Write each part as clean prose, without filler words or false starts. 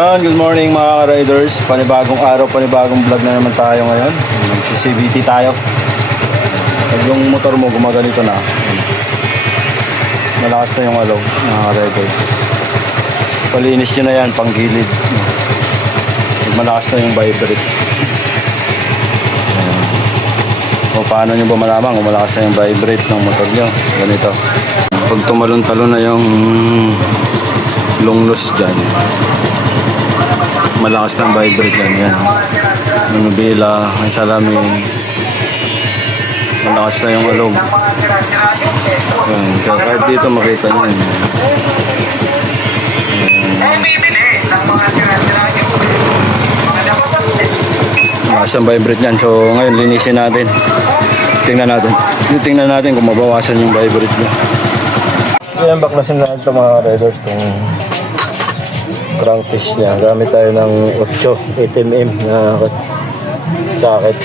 Yan, good morning mga riders. Panibagong araw, panibagong vlog na naman tayo ngayon. Magsi-CVT tayo. Pag yung motor mo gumaganito na, malakas na yung alaw mga riders. Palinis nyo na yan, pang gilid. Malakas na yung vibrate. O paano nyo ba malaman kung malakas na yung vibrate ng motor nyo? Ganito. Pag tumalon-talon na yung long loss dyan, malakas ng vibrate yan. Yan. Yung nubila, ang salamin, malakas na yung alog. Yan. Kahit dito makita nyo yan. Malakas ang vibrate yan. So ngayon linisin natin. Tingnan natin kung mabawasan yung vibrate niya. Yan, baklasin na ito mga riders, itong crankcase niya. Gamit tayo ng 8mm na socket.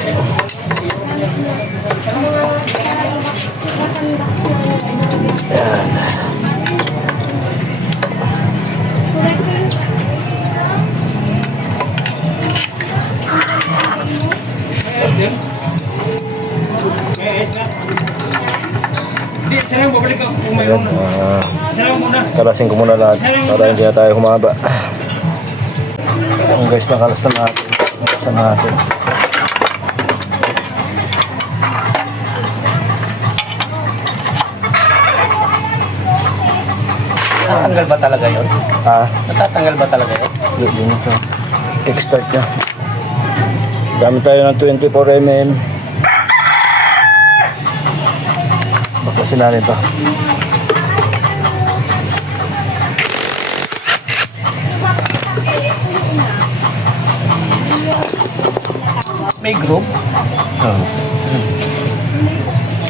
Yan. Kalasin ko muna lahat para hindi na tayo humaba. Ayan guys, nakalasan natin. Natatanggal ba talaga yun? Ha? Natatanggal ba talaga yun? Yun ito. Kickstart niya. Gamit tayo ng 24mm. Baklasin natin ito. May group?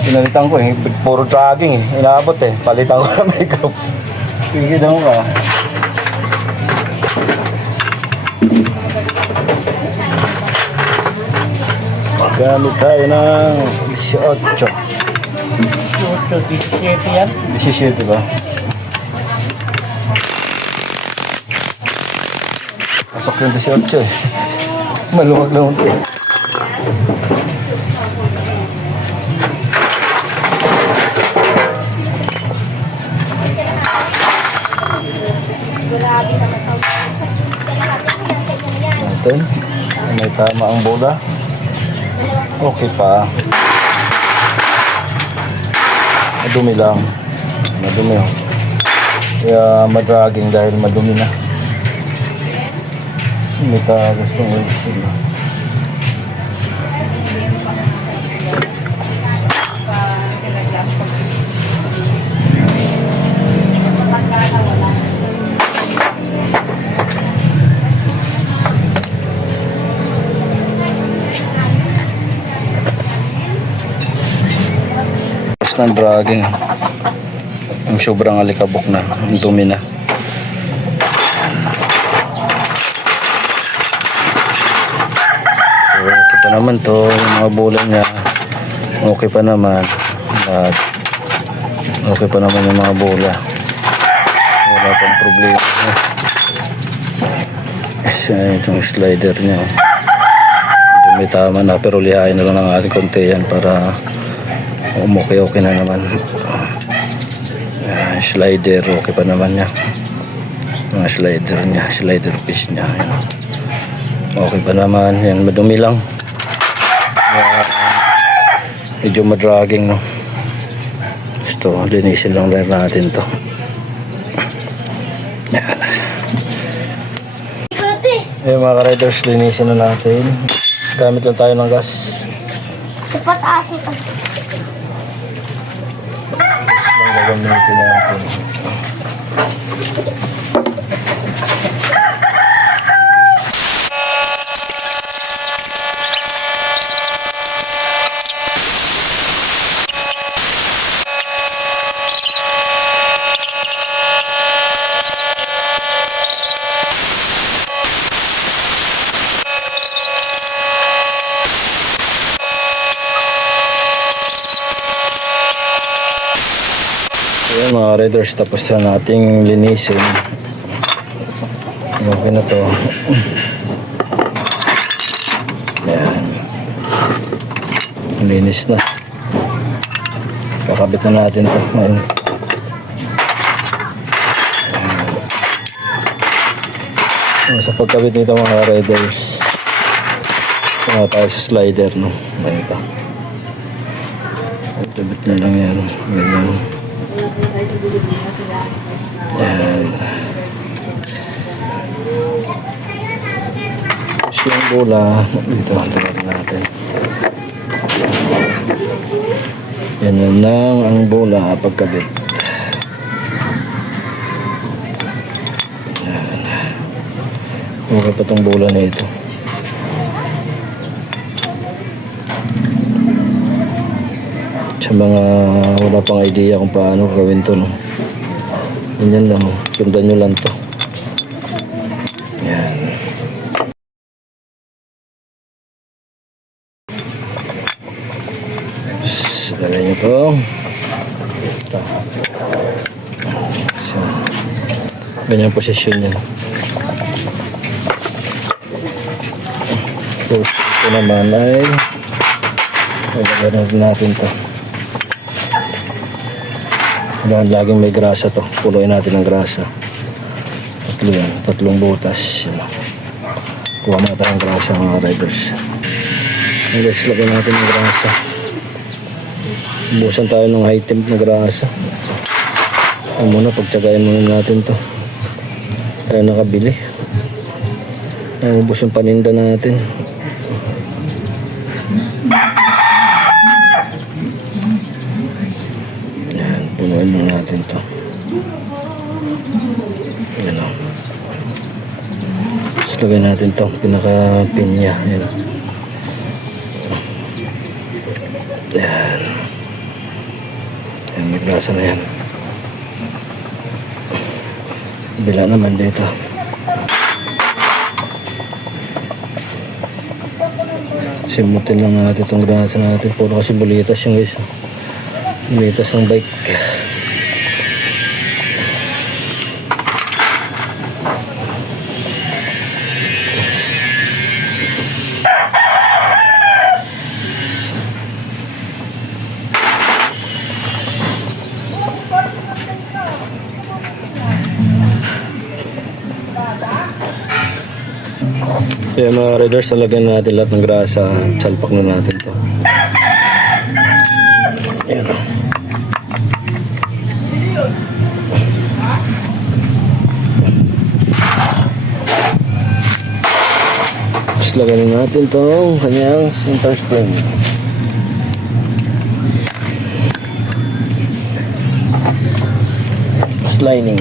Pinalitan ko eh. Puro dragging eh. Inaabot eh. Palitan ko na may group. Pigil na ka. Gamit tayo ng 18. 17 yan? 17 ba? Pasok yung 18 eh. Maluwag na unti. Natin. May tama ang bola. Okay pa. Madumi lang. Madumi oh. Kaya madragging dahil madumi na. Hindi ta gustong ulisin. Ng dragging yung sobrang alikabok na, yung dumi na. So, okay pa naman to, yung mga bola niya okay pa naman at okay pa naman yung mga bola, wala pang problema. Itong slider niya dumi, tama na, pero lihain na lang ng ating konti yan para okay na naman. Slider okay pa naman niya. Mga slider piece niya. Okay pa naman. Yan, madumi lang. Medyo madragging no. Gusto, linisin lang natin to. Yan. Ayan mga ka-riders, linisin na natin. Gamit lang tayo ng gas. Dapat asin pa. Gagamitin natin. Ayan mga riders, tapos na nating linisin. Okay na to. Yan. Linis na. Kakabit na natin to ngayon. Sa pagkabit nito mga riders, tayo sa slider, no? Ayan pa. Kabit na lang yan. Ganyan. Yan. Tapos yung bola, dito, lagyan natin. Yan lang ang bola pagkabit. Yan. Okay pa itong bola na ito. Sa mga wala pang idea kung paano gawin to, no? Ganyan lang, sundan nyo lang to. Yan. Dala nyo to. Ito. So, ganyan posisyon yan. So, ito naman ay ilagyan natin to. Dahil laging may grasa to, punuin natin ng grasa. Tatlo yan, tatlong butas. Yan. Kuha muna tayong grasa mga riders. Ang guys, lagyan natin ng grasa. Busan tayo ng high temp na grasa. Ang muna, pagtsagayin muna natin to. Kaya nakabili. Ang ubos yung paninda natin. Punuin mo natin to. Yan o. Tapos lagay natin to. Pinaka-pinya. Yan. Yan. Yan. May grasa na yan. Bila naman dito. Simutin lang natin itong grasa natin. Puro kasi bulitas yung guys. Bulitas ng bike. Kaya mga riders, talagyan natin lahat ng grasa. Salpak na natin to. Ayan o. Tapos lagyan natin itong kanyang center spring. Tapos lining.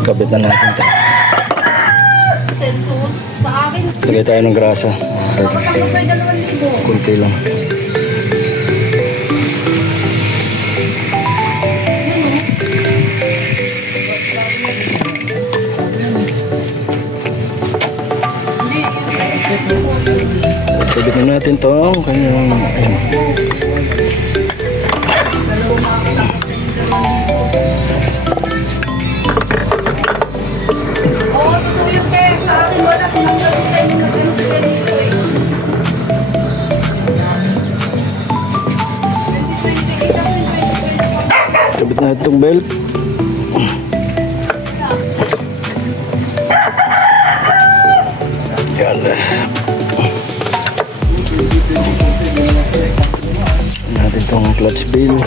Kabit na natin ito. Lagay tayo ng grasa. Kunti lang. Kabit na natin ito. Kanyang kabit na itong belt. Yan. Itong clutch bill.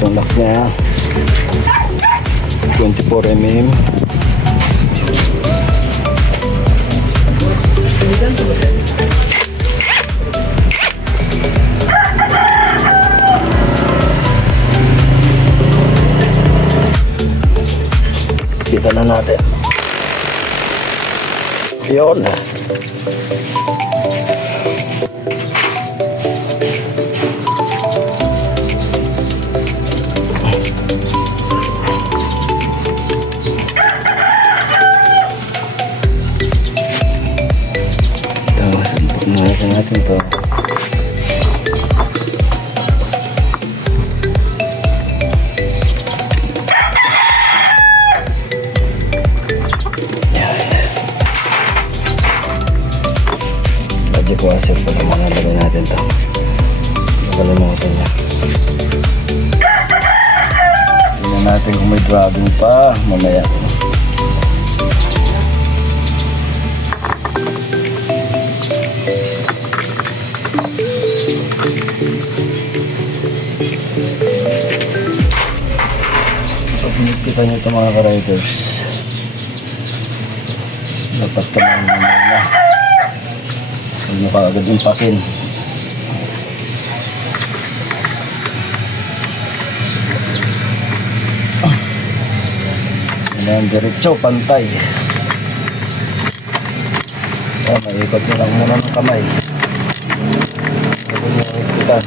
Itong lock niya. 24mm. Kita na natin. Yun. Ito, sampok na natin ito. Magic washer pa ng mga lagay natin to. Nakalimutan niya. Tingnan natin kung may dragging pa mamaya. Pag kita nyo ito mga ka-riders, dapat ka lang na huwag nyo kaagad impakin. Yan, diretso, pantay. Maikot nyo lang muna ng kamay. Huwag nyo ikutan.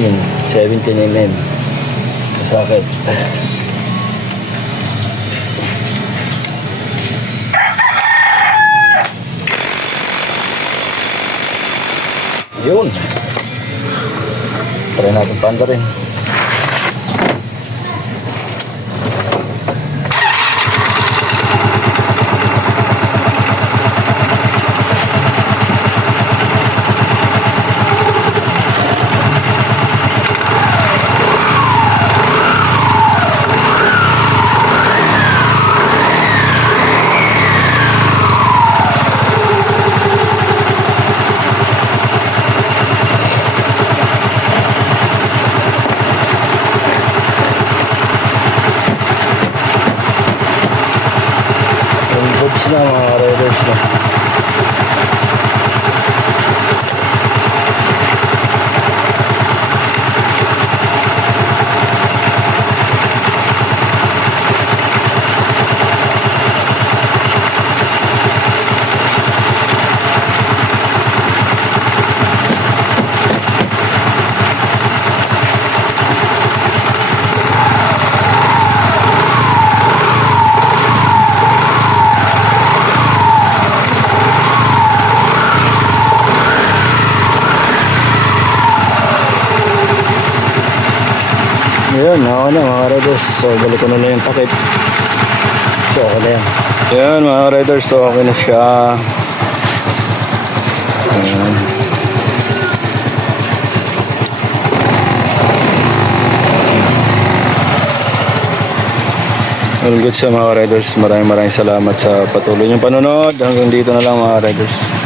Yan. 17 mm. Masakit. Yun. Try natin panda rin. Goods na mga riders na. Ayun, ako na mga riders. So, balik ko na lang yung takip. So, okay na yan. Ayun mga riders. So, okay na siya. Ayun. Well, good sa mga riders. Maraming salamat sa patuloy niyong panonood. Hanggang dito na lang mga riders.